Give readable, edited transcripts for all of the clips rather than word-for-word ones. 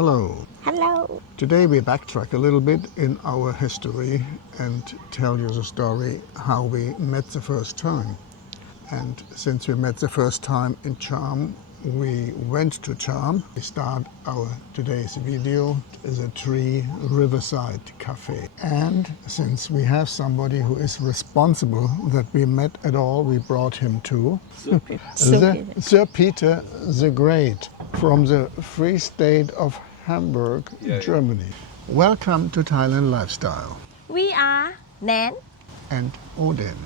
Hello. Hello. Today we backtrack a little bit in our history and tell you the story how we met the first time. And since we met the first time in Charm, we went to Charm. We start our today's video is a tree riverside cafe. And since we have somebody who is responsible that we met at all, we brought him to Sir Peter the Great from the Free State of Hamburg, Germany. Welcome to Thailand Lifestyle. We are Nann And Odin.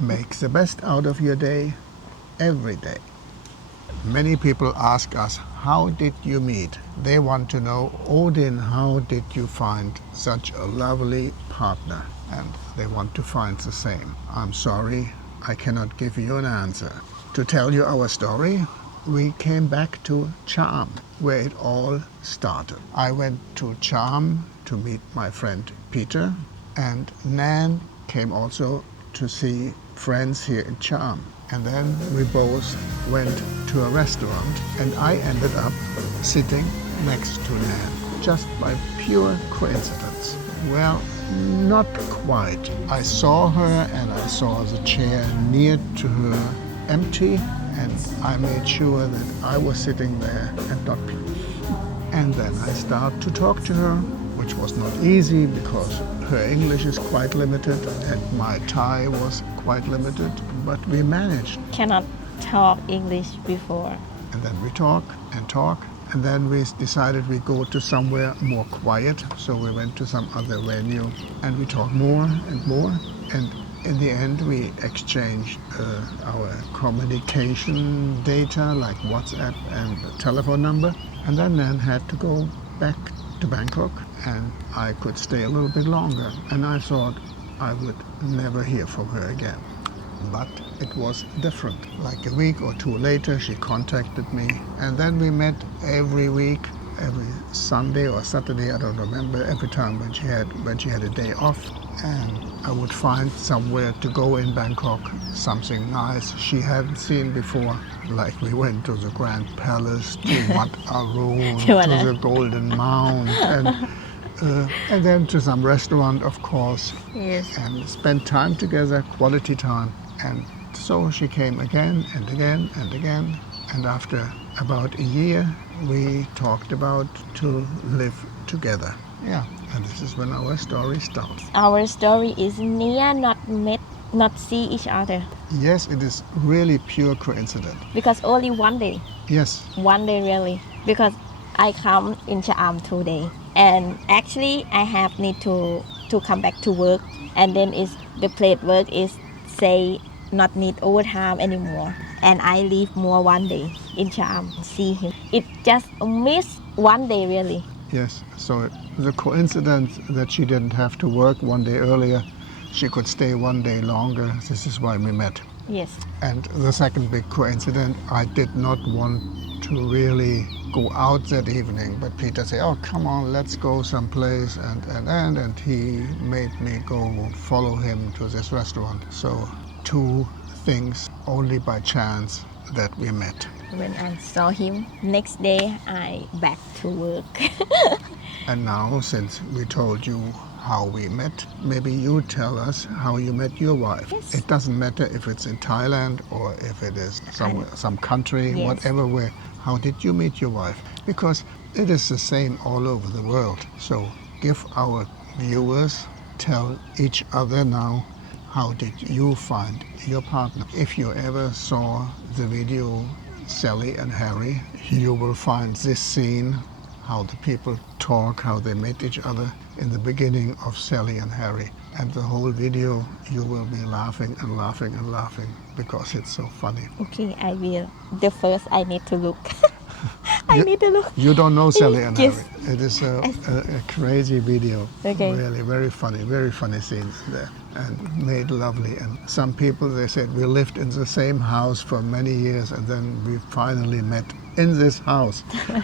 Make the best out of your day every day. Many people ask us, how did you meet? They want to know, Odin, how did you find such a lovely partner? And they want to find the same. I'm sorry, I cannot give you an answer. To tell you our story, we came back to Charm, where it all started. I went to Charm to meet my friend Peter, and Nann came also to see friends here in Charm. And then we both went to a restaurant, and I ended up sitting next to Nann, just by pure coincidence. Well, not quite. I saw her and I saw the chair near to her empty, and I made sure that I was sitting there and not Peter. And then I started to talk to her, which was not easy because her English is quite limited and my Thai was quite limited, but we managed. cannot talk English before. And then we talk, and then we decided we go to somewhere more quiet, so we went to some other venue and we talked more and more, and in the end we exchanged our communication data like WhatsApp and telephone number, and then Nann had to go back to Bangkok and I could stay a little bit longer, and I thought I would never hear from her again. But it was different. Like a week or two later she contacted me, and then we met every week, every Sunday or Saturday, I don't remember, every time when she had a day off, and I would find somewhere to go in Bangkok, something nice she hadn't seen before. Like we went to the Grand Palace, to Wat Arun, to the Golden Mount, and then to some restaurant, of course, Yes. and spent time together, quality time. And so she came again and again and again. And after about a year, we talked about to live together. Yeah, and this is when our story starts. Our story is near not met, not see each other. Yes, it is really pure coincidence. Because only one day. Yes, One day really. Because I come in Chaam today. And actually I have need to come back to work. And then the place work is say not need overtime anymore. And I leave more one day in Chaam. See him. It just miss one day really. yes. So the coincidence that she didn't have to work one day earlier, she could stay one day longer. This is why we met. Yes. And the second big coincidence, I did not want to really go out that evening, but Peter said, oh, come on, let's go someplace, and he made me go follow him to this restaurant. So two things only by chance that we met. When I saw him, next day I back to work. And now, since we told you how we met, maybe you tell us how you met your wife. Yes. It doesn't matter if it's in Thailand or if it is somewhere, some country, Yes. whatever, where. How did you meet your wife? Because it is the same all over the world. So give our viewers, tell each other now, how did you find your partner? If you ever saw the video Sally and Harry, you will find this scene, how the people talk, how they met each other in the beginning of Sally and Harry. And the whole video, you will be laughing and laughing and laughing because it's so funny. Okay, I will. The first I need to look. I need to look. You don't know Sally and Yes. Harry. It is a crazy video. Okay. Really, very funny scenes there. And made lovely. And some people, they said, we lived in the same house for many years and then we finally met in this house.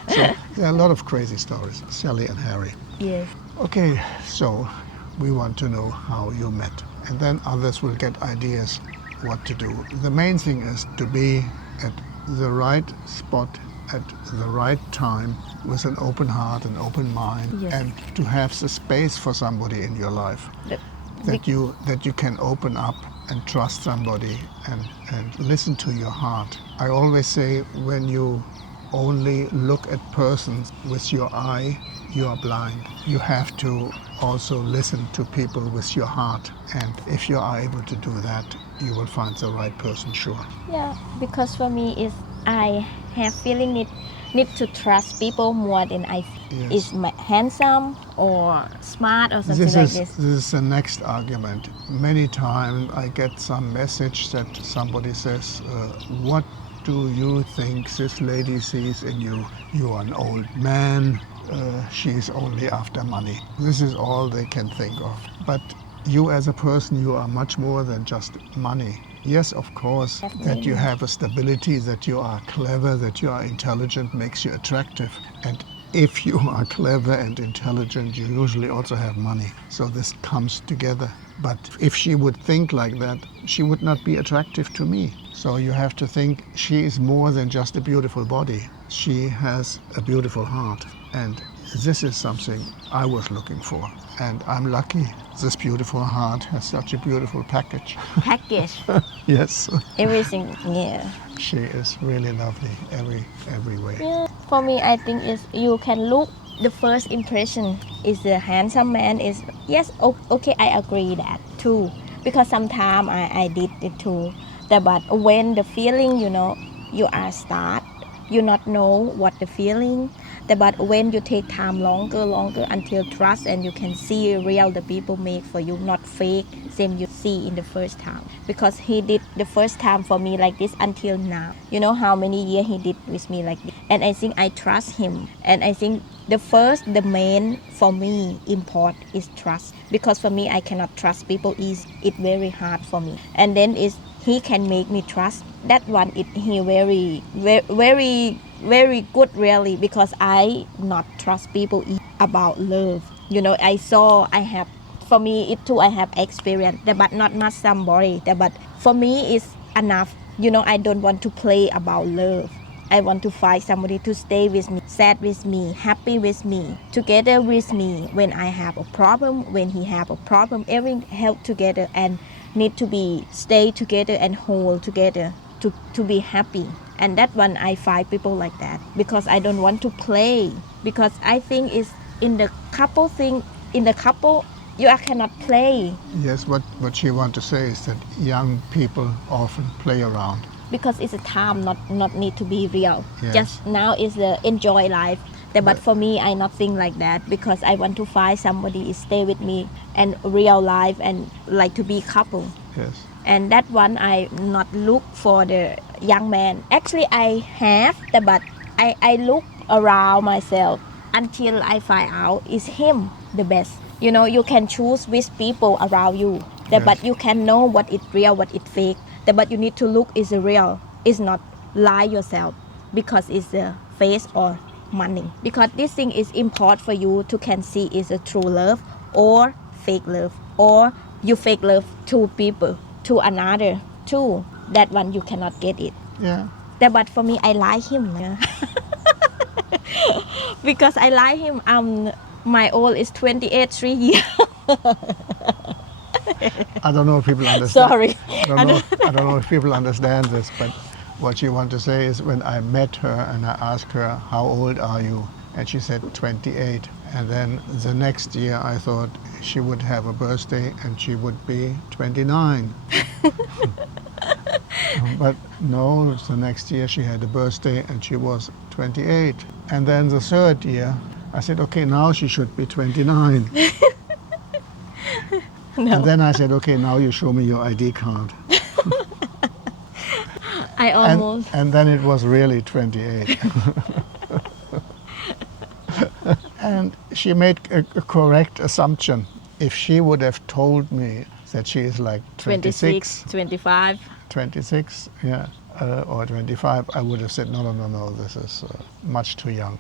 So there are a lot of crazy stories, Sally and Harry. Yes. Okay, so we want to know how you met. And then others will get ideas what to do. The main thing is to be at the right spot at the right time with an open heart and open mind, Yes. and to have the space for somebody in your life The- that you can open up and trust somebody and listen to your heart. I always say, when you only look at persons with your eye, you are blind. You have to also listen to people with your heart, and if you are able to do that, you will find the right person, sure. Yeah, because for me is I have feeling need to trust people more than I Yes. is handsome or smart or something like this. This is the next argument. Many times I get some message that somebody says, what do you think this lady sees in you? You are an old man, she's only after money. This is all they can think of. But you as a person, you are much more than just money. Yes, of course, that you have a stability, that you are clever, that you are intelligent makes you attractive. And if you are clever and intelligent, you usually also have money. So this comes together. But if she would think like that, she would not be attractive to me. So you have to think she is more than just a beautiful body. She has a beautiful heart. And this is something I was looking for. And I'm lucky this beautiful heart has such a beautiful package. Package, Yes. everything, yeah. She is really lovely every way. Yeah, for me, I think is you can look. The first impression is the handsome man is yes. Okay, I agree that too. Because sometimes I did it too. But when the feeling, you are start, you not know what the feeling. But when you take time longer until trust, and you can see real the people make for you, not fake, same you see in the first time. Because he did the first time for me like this until now. You know how many years he did with me like this. And I think I trust him. And I think the main for me import is trust. Because for me, I cannot trust people easy. It's very hard for me. And then he can make me trust. That one he very good really, because I not trust people about love. I have, for me it too, I have experience, but not much somebody. But for me it's enough. I don't want to play about love. I want to find somebody to stay with me, sad with me, happy with me, together with me. When I have a problem, when he have a problem, every help together and need to be stay together and hold together to be happy. And that one I find people like that, because I don't want to play. Because I think it's in the couple thing, you cannot play. Yes, what she wants to say is that young people often play around. Because it's a time not need to be real. Yes. Just now is the enjoy life. But for me, I not think like that, because I want to find somebody stay with me and real life and like to be couple. Yes. And that one I not look for the young man. Actually I have, but I look around myself until I find out is him the best. You can choose which people around you. Yes. But you can know what is real, what is fake. But you need to look is real. It's not lie yourself because it's a face or money. Because this thing is important for you to can see is a true love or fake love, or you fake love to people, to another too. That one you cannot get it. Yeah. But for me, I like him. Because I like him. My old is 28, 3 years. I don't know if people understand. Sorry. I don't know if people understand this, but what she wants to say is, when I met her and I asked her, how old are you? And she said 28. And then the next year I thought she would have a birthday and she would be 29. But no, the next year she had a birthday and she was 28. And then the third year I said, okay, now she should be 29. No. And then I said, okay, now you show me your ID card. I almost. And then it was really 28. And she made a correct assumption. If she would have told me that she is like 26, 25. 26, yeah, or 25, I would have said, no, this is much too young.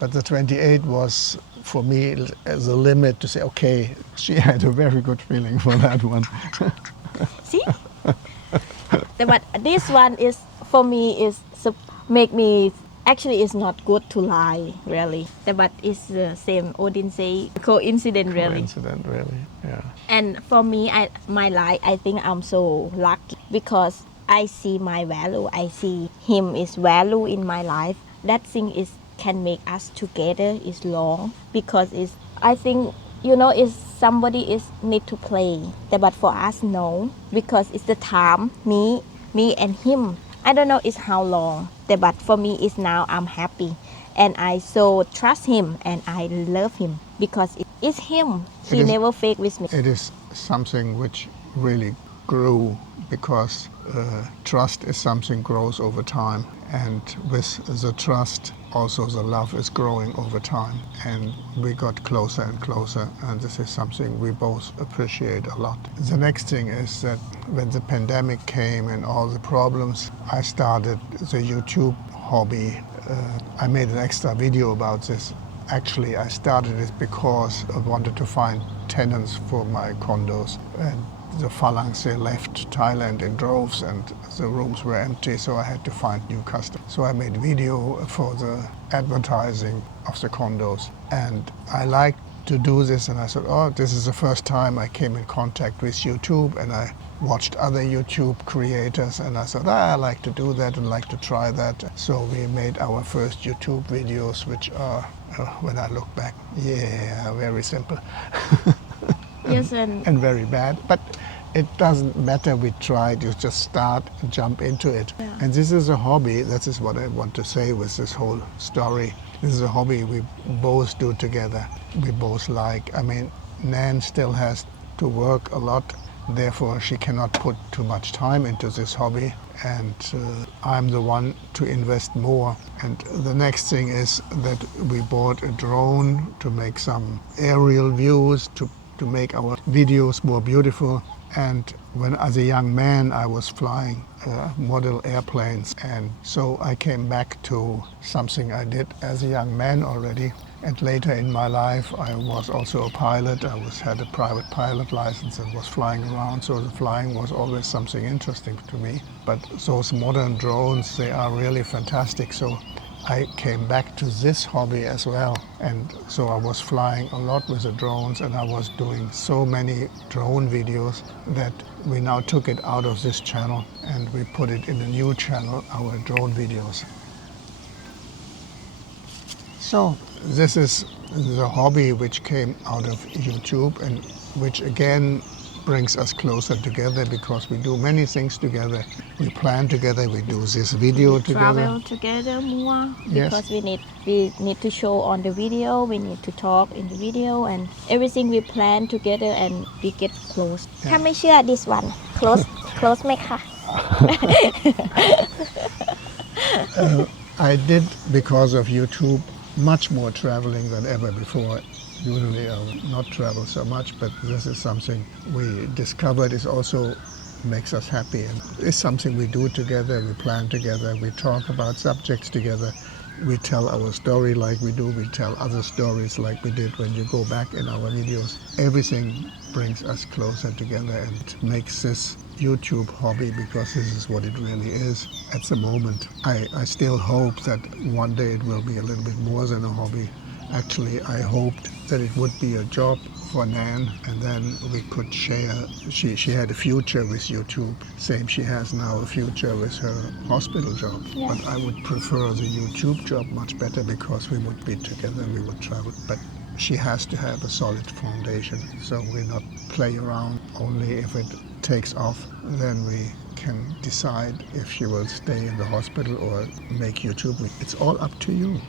But the 28 was, for me, as a limit to say, okay, she had a very good feeling for that one. See? But this one is, for me, is make me Actually, it's not good to lie, really. But it's the same. Odin say coincidence, really. Coincident, really. Yeah. And for me, my life, I think I'm so lucky because I see my value. I see him is value in my life. That thing is can make us together is long because it's. I think is somebody is need to play. But for us, no, because it's the time me and him. I don't know it's how long. But for me, it's now I'm happy, and I so trust him and I love him because it's him. He never fake with me. It is something which really grew because trust is something grows over time, and with the trust also the love is growing over time, and we got closer and closer, and this is something we both appreciate a lot. The next thing is that when the pandemic came and all the problems, I started the YouTube hobby. I made an extra video about this. Actually, I started it because I wanted to find tenants for my condos, and the Phalanx left Thailand in droves and the rooms were empty, so I had to find new customers. So I made a video for the advertising of the condos, and I liked to do this, and I thought, oh, this is the first time I came in contact with YouTube, and I watched other YouTube creators, and I thought, I like to do that and like to try that. So we made our first YouTube videos, which are, when I look back, very simple. Yes, and very bad, but it doesn't matter. We tried. You just start, jump into it. Yeah. And this is a hobby. That is what I want to say with this whole story. This is a hobby we both do together. We both like. I mean, Nann still has to work a lot, therefore she cannot put too much time into this hobby, and I'm the one to invest more. And the next thing is that we bought a drone to make some aerial views, to make our videos more beautiful. And when as a young man I was flying model airplanes, and so I came back to something I did as a young man already. And later in my life I was also a pilot. I had a private pilot license and was flying around, so the flying was always something interesting to me. But those modern drones, they are really fantastic, so I came back to this hobby as well. And so I was flying a lot with the drones, and I was doing so many drone videos that we now took it out of this channel and we put it in a new channel, our drone videos. So this is the hobby which came out of YouTube, and which again brings us closer together because we do many things together. We plan together, we do this video together. Travel together more Yes. because we need to show on the video, we need to talk in the video, and everything we plan together and we get close. ถ้าไม่เชื่อ this one close ไหมคะ I did, because of YouTube, much more traveling than ever before. Usually I would not travel so much, but this is something we discovered is also makes us happy, and it's something we do together, we plan together, we talk about subjects together, we tell our story like we do, we tell other stories like we did when you go back in our videos. Everything brings us closer together and makes this YouTube hobby, because this is what it really is at the moment. I still hope that one day it will be a little bit more than a hobby. Actually, I hoped that it would be a job for Nann, and then we could share. She had a future with YouTube, same she has now a future with her hospital job. Yes. But I would prefer the YouTube job much better, because we would be together, we would travel. But she has to have a solid foundation, so we not play around. Only if it takes off, then we can decide if she will stay in the hospital or make YouTube. It's all up to you.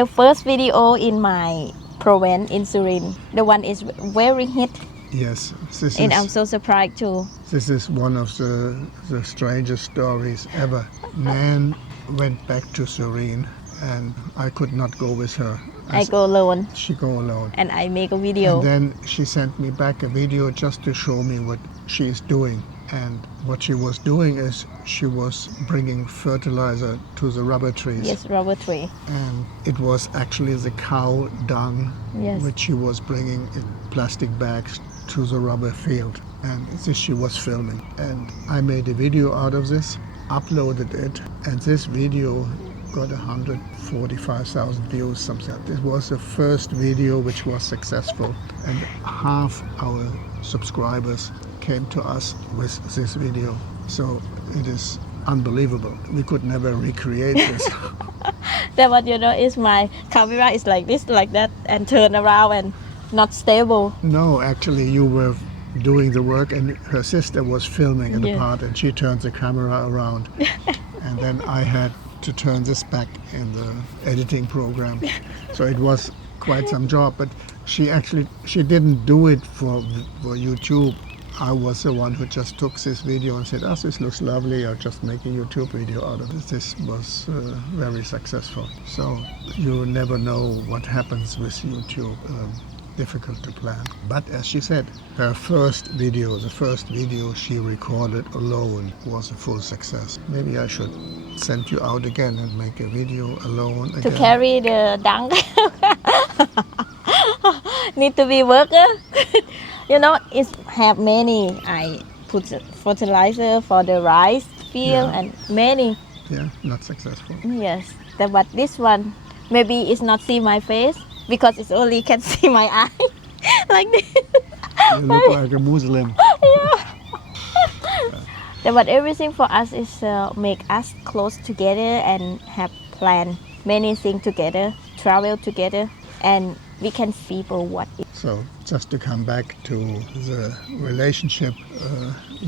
The first video in my province in Surin, the one is very hit, Yes, this and is I'm so surprised too. This is one of the strangest stories ever. Nann went back to Surin, and I could not go with her. I go alone She go alone. and I make a video. And then she sent me back a video just to show me what she is doing. And what she was doing is she was bringing fertilizer to the rubber trees. Yes, rubber tree. And it was actually the cow dung, Yes. which she was bringing in plastic bags to the rubber field. And this she was filming. And I made a video out of this. uploaded it, and this video got 145,000 views, something like that. It was the first video which was successful, and half our subscribers came to us with this video. So it is unbelievable. We could never recreate this. Then what is my camera is like this, like that, and turn around and not stable. No, actually you were doing the work and her sister was filming in the Yeah. part, and she turned the camera around. And then I had to turn this back in the editing program. So it was quite some job, but she didn't do it for YouTube. I was the one who just took this video and said, this looks lovely, I'll just make a YouTube video out of it. This was very successful. So you never know what happens with YouTube. Difficult to plan. But as she said, her first video, the first video she recorded alone, was a full success. Maybe I should send you out again and make a video alone To again. carry the dung. Need to be worker. It have many. I put fertilizer for the rice field Yeah. and many. Yeah, not successful. Yes. But this one, maybe it's not see my face because it's only can see my eye. Like this. You look like a Muslim. But everything for us is make us close together and have plan many things together, travel together, and we can see people what it. So just to come back to the relationship,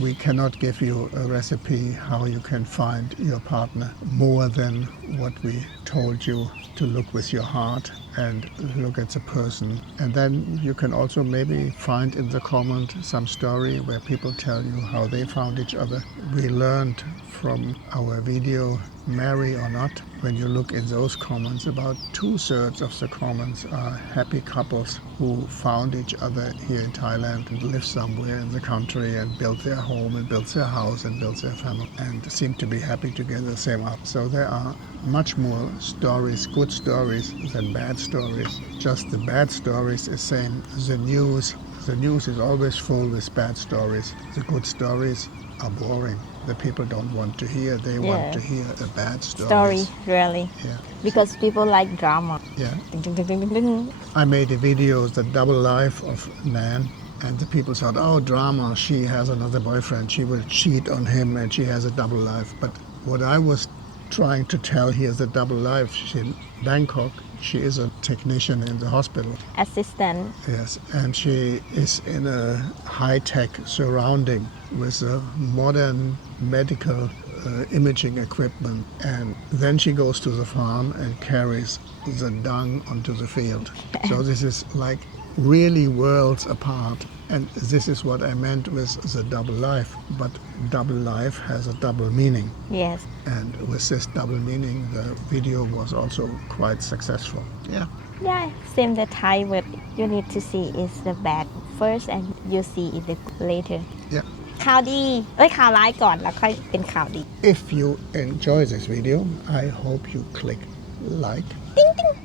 we cannot give you a recipe how you can find your partner more than what we told you, to look with your heart and look at the person. And then you can also maybe find in the comment some story where people tell you how they found each other. We learned from our video, Marry or Not. When you look in those comments, about 2/3 of the comments are happy couples who found each other here in Thailand and live somewhere in the country and built their home and built their house and built their family and seem to be happy together, same up. So there are much more stories, good stories, than bad stories. Just the bad stories is same. The news is always full with bad stories. The good stories are boring. The people don't want to hear. They want to hear a bad Story, really. Yeah. Because people like drama. Yeah. Ding, ding, ding, ding, ding, ding. I made a video, The Double Life of Nann, and the people thought, drama, she has another boyfriend, she will cheat on him and she has a double life. But what I was trying to tell here is the double life. She's in Bangkok. She is a technician in the hospital. Assistant. Yes, and she is in a high-tech surrounding with a modern medical imaging equipment. And then she goes to the farm and carries the dung onto the field. So this is like really worlds apart. And this is what I meant with the double life. But double life has a double meaning. Yes. And with this double meaning, the video was also quite successful. Yeah. Yeah, same the Thai word. You need to see is the bad first and you see it the later. Yeah. ข่าวดีข่าวร้ายก่อนแล้วค่อยเป็นข่าวดี If you enjoy this video, I hope you click like.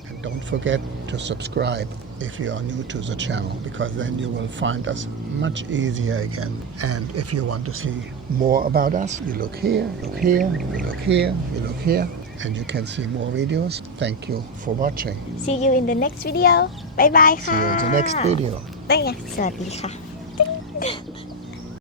And don't forget to subscribe if you are new to the channel, because then you will find us much easier again. And if you want to see more about us, you look here, look here, you look here, you look here, and you can see more videos. Thank you for watching. See you in the next video. Bye bye ค่ะ See you in the next video. ได้ไงสวัสดีค่ะ